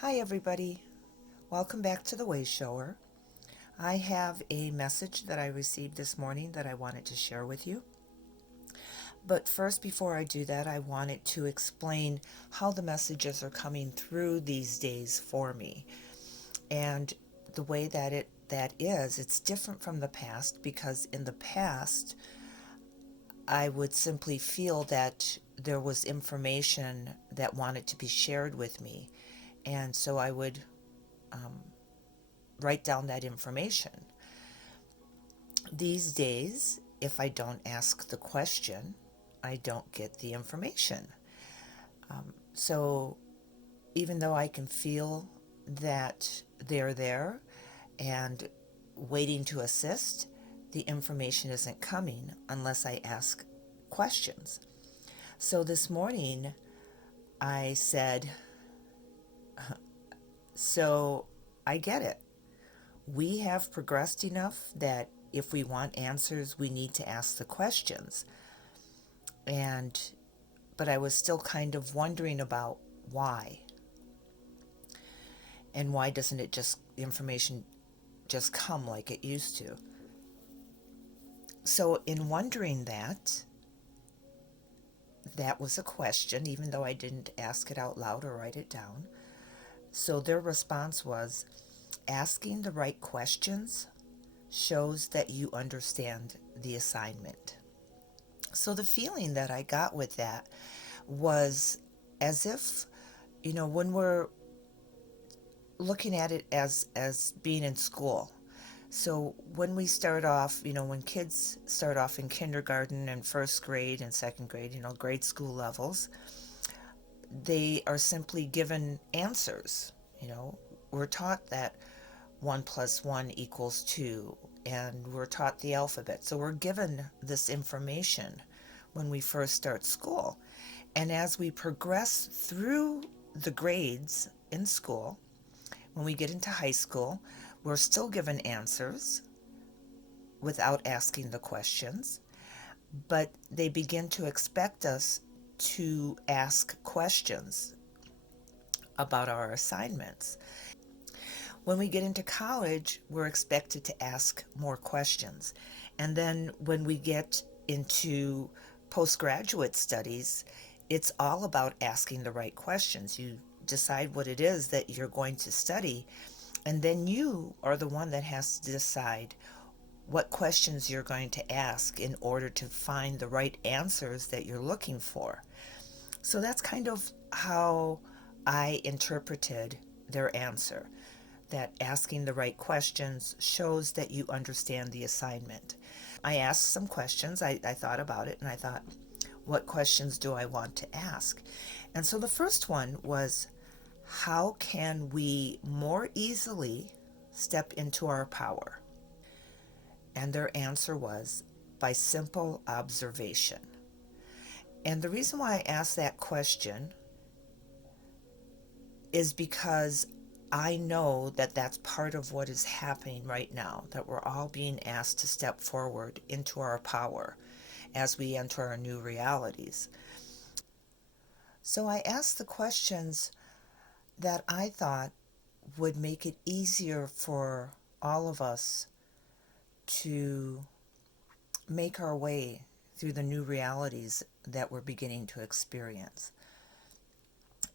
Hi, everybody. Welcome back to the Way Shower. I have a message that I received this morning that I wanted to share with you. But first, before I do that, I wanted to explain how the messages are coming through these days for me. And the way that is, it's different from the past because in the past, I would simply feel that there was information that wanted to be shared with me. And so I would um, write down that information. These days, if I don't ask the question, I don't get the information. So even though I can feel that they're there and waiting to assist, the information isn't coming unless I ask questions. So this morning, I said, so I get it. We have progressed enough that if we want answers, we need to ask the questions. And but I was still kind of wondering about why. And why doesn't it just the information just come like it used to? So in wondering that, that was a question, even though I didn't ask it out loud or write it down. So their response was, asking the right questions shows that you understand the assignment. So the feeling that I got with that was as if, when we're looking at it as being in school. So when we start off, when kids start off in kindergarten and first grade and second grade, grade school levels, they are simply given answers. We're taught that 1 plus 1 equals 2, and we're taught the alphabet. So we're given this information when we first start school. And as we progress through the grades in school, when we get into high school, we're still given answers without asking the questions, but they begin to expect us to ask questions about our assignments. When we get into college, we're expected to ask more questions. And then when we get into postgraduate studies, it's all about asking the right questions. You decide what it is that you're going to study, and then you are the one that has to decide what questions you're going to ask in order to find the right answers that you're looking for. So that's kind of how I interpreted their answer, that asking the right questions shows that you understand the assignment. I asked some questions. I thought about it and I thought, what questions do I want to ask? And so the first one was, how can we more easily step into our power? And their answer was, by simple observation. And the reason why I asked that question is because I know that that's part of what is happening right now, that we're all being asked to step forward into our power as we enter our new realities. So I asked the questions that I thought would make it easier for all of us to make our way through the new realities that we're beginning to experience.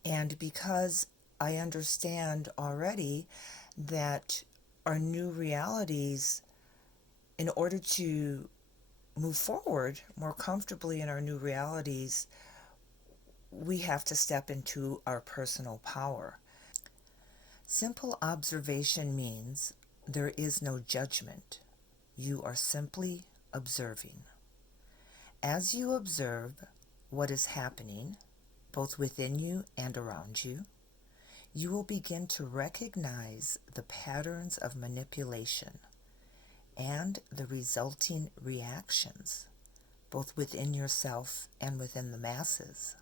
And because I understand already that our new realities, in order to move forward more comfortably in our new realities, we have to step into our personal power. Simple observation means there is no judgment. You are simply observing. As you observe what is happening, both within you and around you, you will begin to recognize the patterns of manipulation and the resulting reactions, both within yourself and within the masses.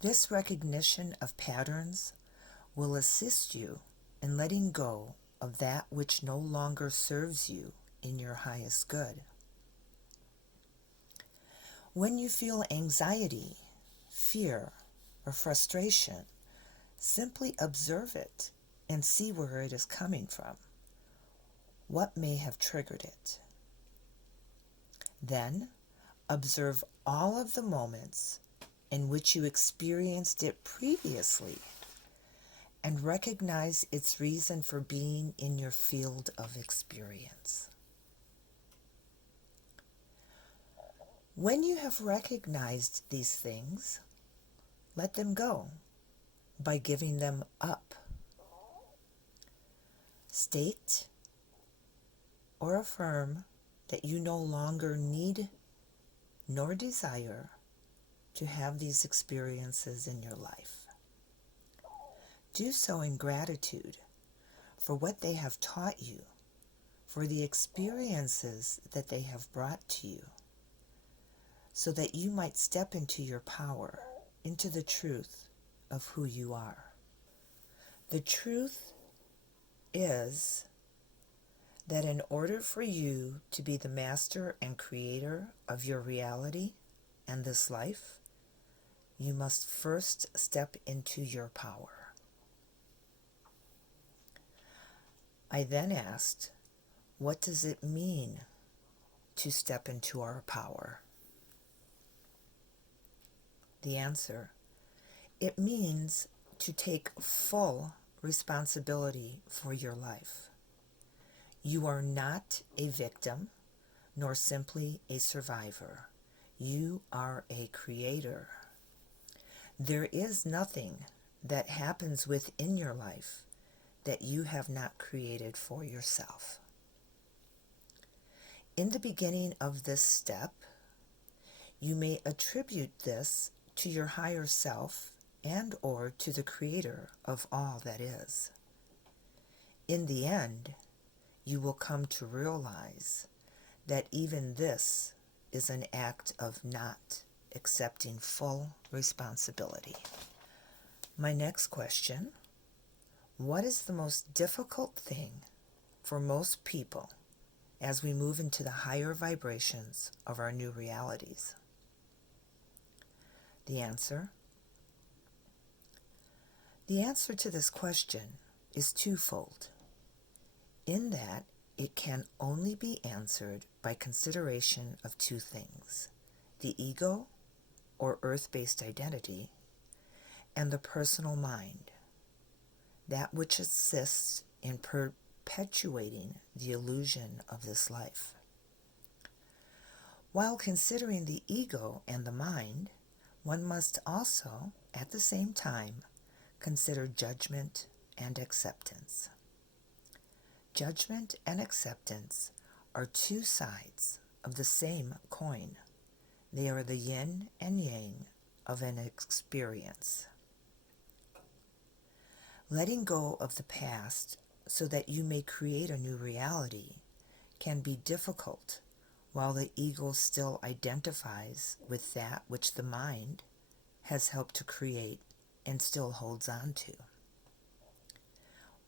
This recognition of patterns will assist you in letting go of that which no longer serves you in your highest good. When you feel anxiety, fear, or frustration, Simply observe it and see where it is coming from. What may have triggered it? Then, observe all of the moments in which you experienced it previously and recognize its reason for being in your field of experience. When you have recognized these things, let them go by giving them up. State or affirm that you no longer need nor desire to have these experiences in your life. Do so in gratitude for what they have taught you, for the experiences that they have brought to you, so that you might step into your power, into the truth of who you are. The truth is that in order for you to be the master and creator of your reality and this life, you must first step into your power. I then asked, what does it mean to step into our power? The answer, it means to take full responsibility for your life. You are not a victim, nor simply a survivor. You are a creator. There is nothing that happens within your life that you have not created for yourself. In the beginning of this step, you may attribute this to your higher self and or to the creator of all that is. In the end, you will come to realize that even this is an act of not accepting full responsibility. My next question, what is the most difficult thing for most people as we move into the higher vibrations of our new realities? The answer to this question is twofold, in that it can only be answered by consideration of two things: the ego, or earth-based identity, and the personal mind, that which assists in perpetuating the illusion of this life. While considering the ego and the mind, one must also, at the same time, consider judgment and acceptance. Judgment and acceptance are two sides of the same coin. They are the yin and yang of an experience. Letting go of the past so that you may create a new reality can be difficult while the ego still identifies with that which the mind has helped to create and still holds on to.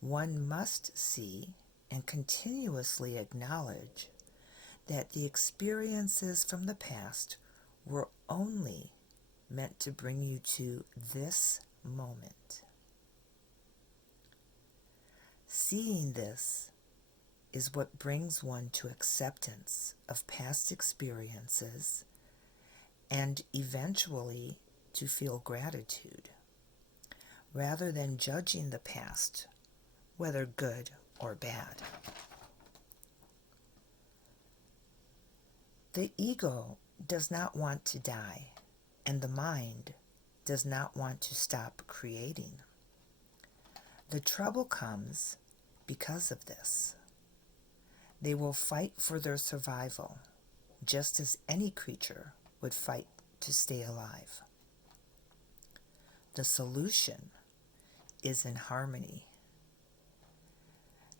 One must see and continuously acknowledge that the experiences from the past were only meant to bring you to this moment. Seeing this is what brings one to acceptance of past experiences and eventually to feel gratitude, rather than judging the past, whether good or bad. The ego does not want to die, and the mind does not want to stop creating. The trouble comes because of this. They will fight for their survival, just as any creature would fight to stay alive. The solution is in harmony,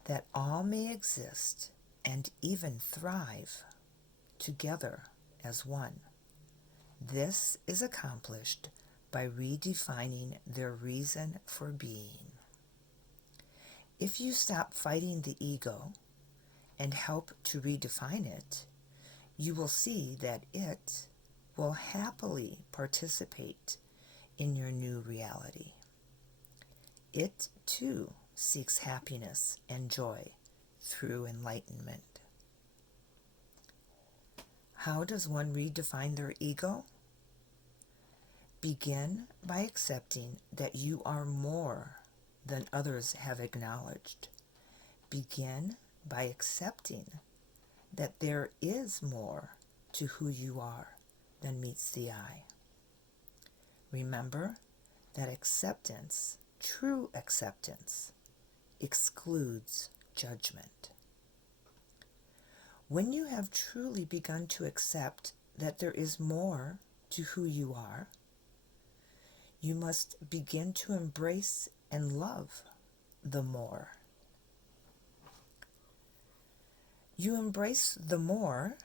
that all may exist and even thrive together as one. This is accomplished by redefining their reason for being. If you stop fighting the ego and help to redefine it, you will see that it will happily participate in your new reality. it too seeks happiness and joy through enlightenment. How does one redefine their ego? Begin by accepting that you are more than others have acknowledged. Begin by accepting that there is more to who you are than meets the eye. Remember that acceptance, true acceptance, excludes judgment. When you have truly begun to accept that there is more to who you are, you must begin to embrace and love the more. You embrace the more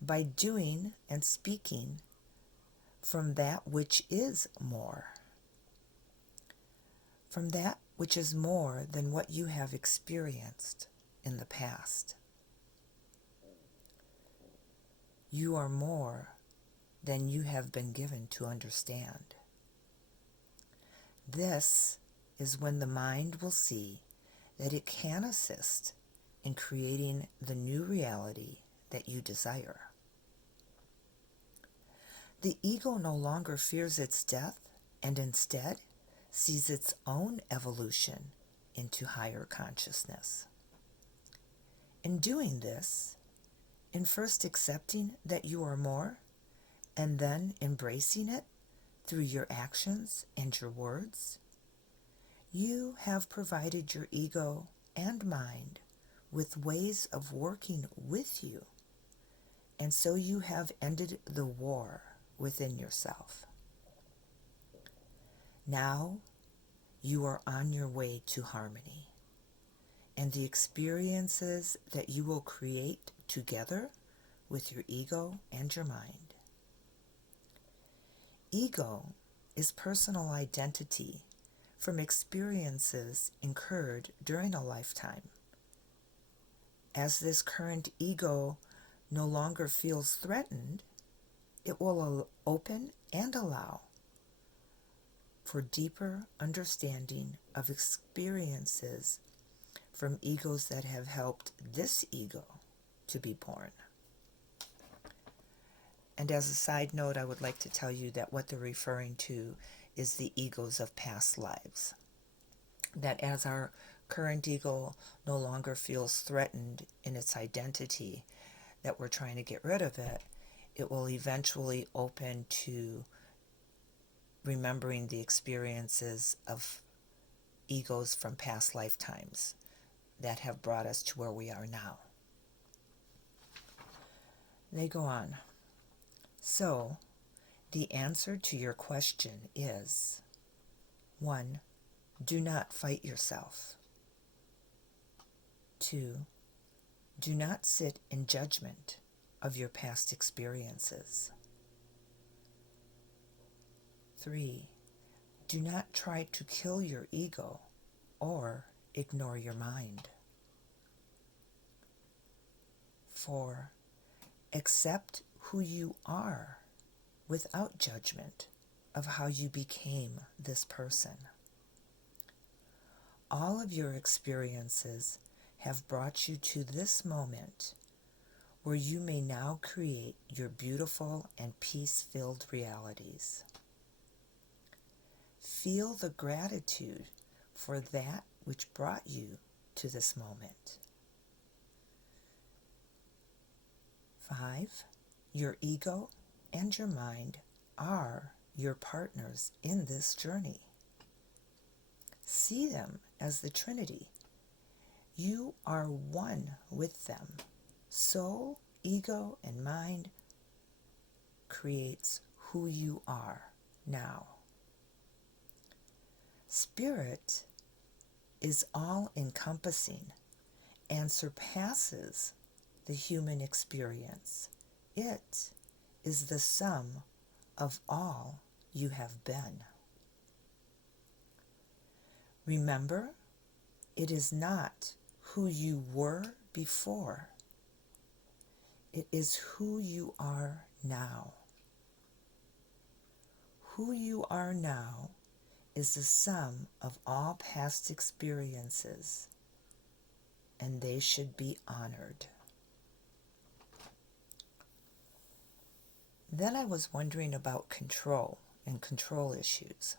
by doing and speaking from that which is more, from that which is more than what you have experienced in the past. You are more than you have been given to understand. This is when the mind will see that it can assist in creating the new reality that you desire. The ego no longer fears its death and instead sees its own evolution into higher consciousness. In doing this, in first accepting that you are more, and then embracing it through your actions and your words, you have provided your ego and mind with ways of working with you, and so you have ended the war within yourself. Now you are on your way to harmony, and the experiences that you will create together with your ego and your mind. Ego is personal identity from experiences incurred during a lifetime. As this current ego no longer feels threatened, it will open and allow for deeper understanding of experiences from egos that have helped this ego to be born. And as a side note, I would like to tell you that what they're referring to is the egos of past lives. That as our current ego no longer feels threatened in its identity, that we're trying to get rid of it, it will eventually open to remembering the experiences of egos from past lifetimes that have brought us to where we are now. They go on. So, the answer to your question is 1. Do not fight yourself. 2. Do not sit in judgment of your past experiences. 3. Do not try to kill your ego or ignore your mind. 4. Accept who you are without judgment of how you became this person. All of your experiences have brought you to this moment where you may now create your beautiful and peace-filled realities. Feel the gratitude for that which brought you to this moment. 5. Your ego and your mind are your partners in this journey. See them as the Trinity. You are one with them. Soul, ego, and mind creates who you are now. Spirit is all-encompassing and surpasses the human experience. It is the sum of all you have been. Remember, it is not who you were before. It is who you are now. Who you are now is the sum of all past experiences, and they should be honored. Then I was wondering about control and control issues.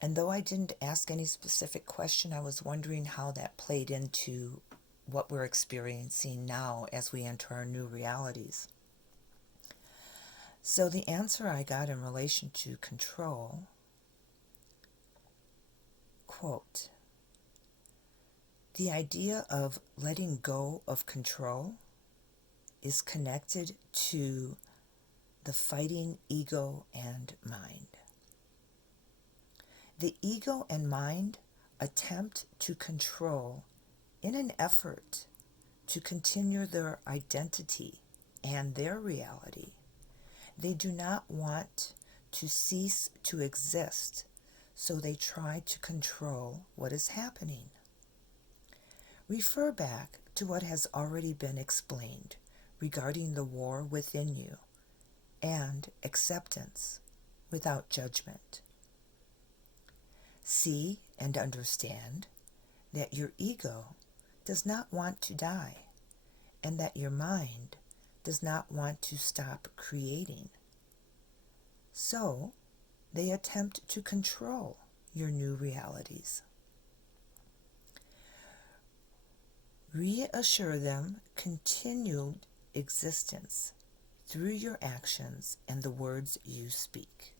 And though I didn't ask any specific question, I was wondering how that played into what we're experiencing now as we enter our new realities. So the answer I got in relation to control, quote, the idea of letting go of control is connected to the fighting ego and mind. The ego and mind attempt to control in an effort to continue their identity and their reality. They do not want to cease to exist, so they try to control what is happening. Refer back to what has already been explained regarding the war within you and acceptance without judgment. See and understand that your ego does not want to die and that your mind does not want to stop creating. So, they attempt to control your new realities. Reassure them continued existence through your actions and the words you speak.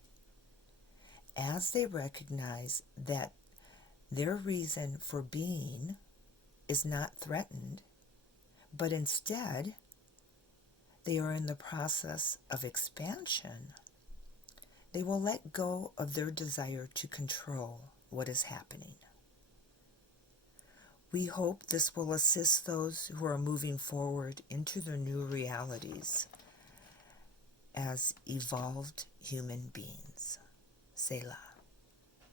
As they recognize that their reason for being is not threatened, but instead they are in the process of expansion, they will let go of their desire to control what is happening. We hope this will assist those who are moving forward into their new realities as evolved human beings. Selah.